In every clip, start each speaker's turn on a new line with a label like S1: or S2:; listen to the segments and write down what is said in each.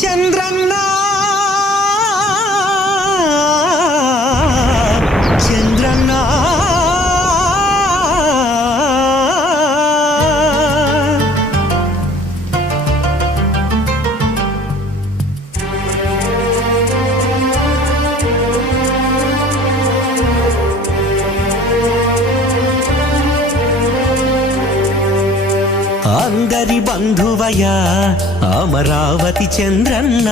S1: చంద్రన్న అందరి బంధువయ్యా అమరావతి చంద్రన్న.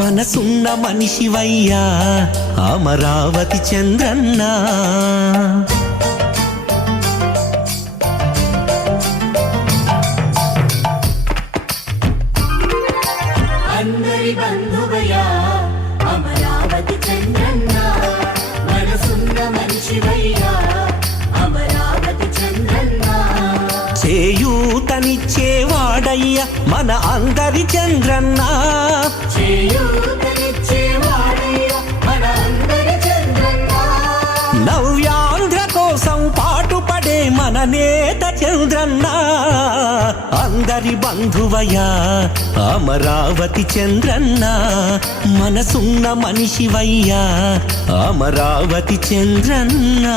S1: మనసున్న మనిషివయ్యా అమరావతి చంద్రన్న.
S2: అందరి బంధువయ్యా
S1: చేయూతనిచ్చేవాడయ్యా మన అందరి చంద్రన్న. నవ్యాంధ్ర కోసం పాటుపడే మన నేత చంద్రన్న. అందరి బంధువయ్యా అమరావతి చంద్రన్న. మనసున్న మనిషివయ్యా అమరావతి చంద్రన్నా.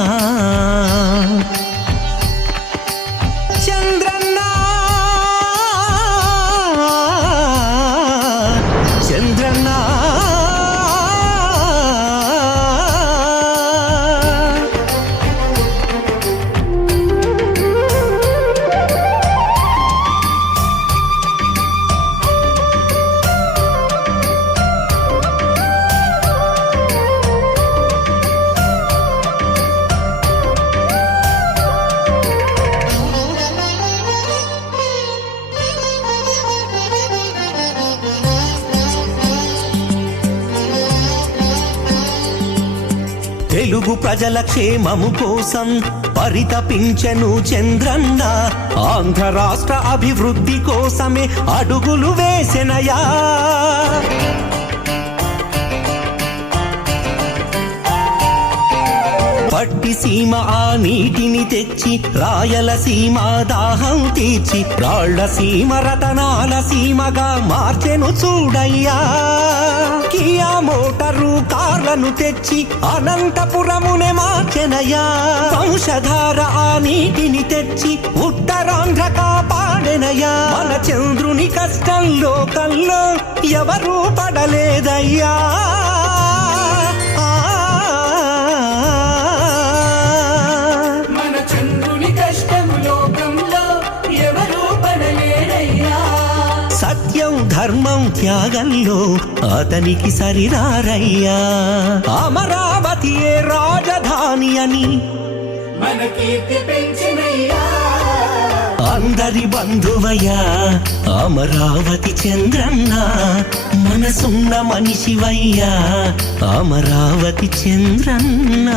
S1: తెలుగు ప్రజల క్షేమము కోసం పరితపించెను చంద్రన్న. ఆంధ్ర రాష్ట్ర అభివృద్ధి కోసమే అడుగులు వేసెనయా. పట్టి సీమ ఆ నీటిని తెచ్చి రాయల సీమ దాహం తీర్చి రాళ్ళ సీమ రతనాల సీమగా మార్చెను చూడయ్యా. మోటారు కార్లను తెచ్చి అనంతపురమునే మార్చెనయా వంశధార ఆ నీటిని తెచ్చి ఉత్తరాంధ్ర కాపాడెనయా మన చంద్రుని కష్టంలో కల్లో ఎవరూ పడలేదయ్యా. త్యాగంలో అతనికి సరిరారయ్యా. అమరావతి రాజధాని అని
S2: మన కీర్తి పెంచినయ్యా.
S1: అందరి బంధువయ్యా అమరావతి చంద్రన్న మనసున్న మనిషివయ్యా అమరావతి చంద్రన్న.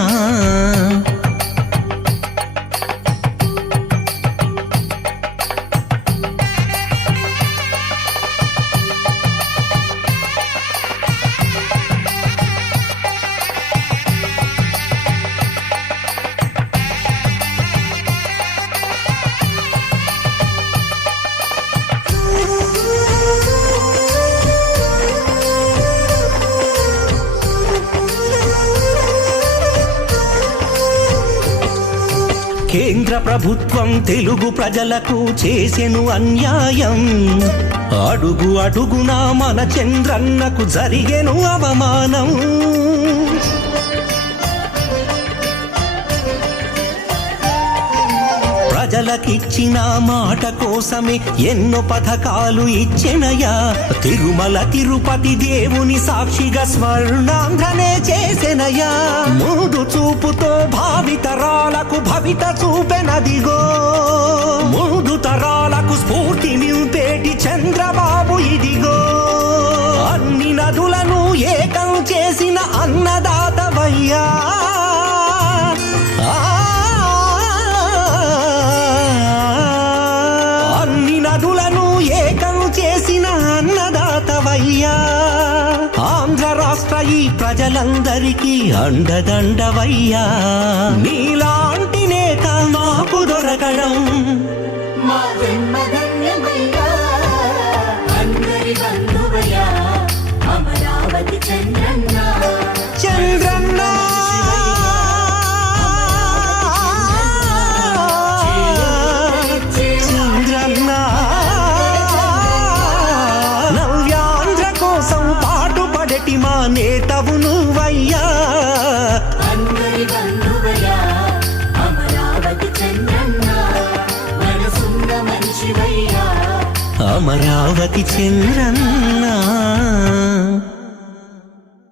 S1: కేంద్ర ప్రభుత్వం తెలుగు ప్రజలకు చేసెను అన్యాయం. అడుగు అడుగునా మన చంద్రన్నకు జరిగెను అవమానం. ప్రజలకిచ్చిన మాట కోసమే ఎన్నో పథకాలు ఇచ్చినయా. తిరుమల తిరుపతి దేవుని సాక్షిగా స్వర్ణాంధ్రనే చేసెనయా. ముందు చూపుతో భావితరాలకు భవిత చూపెనదిగో. ముందు తరాలకు స్ఫూర్తి నింపేటి చంద్రబాబు ఇదిగో. అన్ని నదులను ఏకం చేసిన అన్నదాతవయ్యా. ప్రజలందరికీ అండదండవయ్యా. నీలాంటి నేత మాకు
S3: దొరకడం.
S1: మా అందరి
S3: అమరావతి చంద్రన్నా.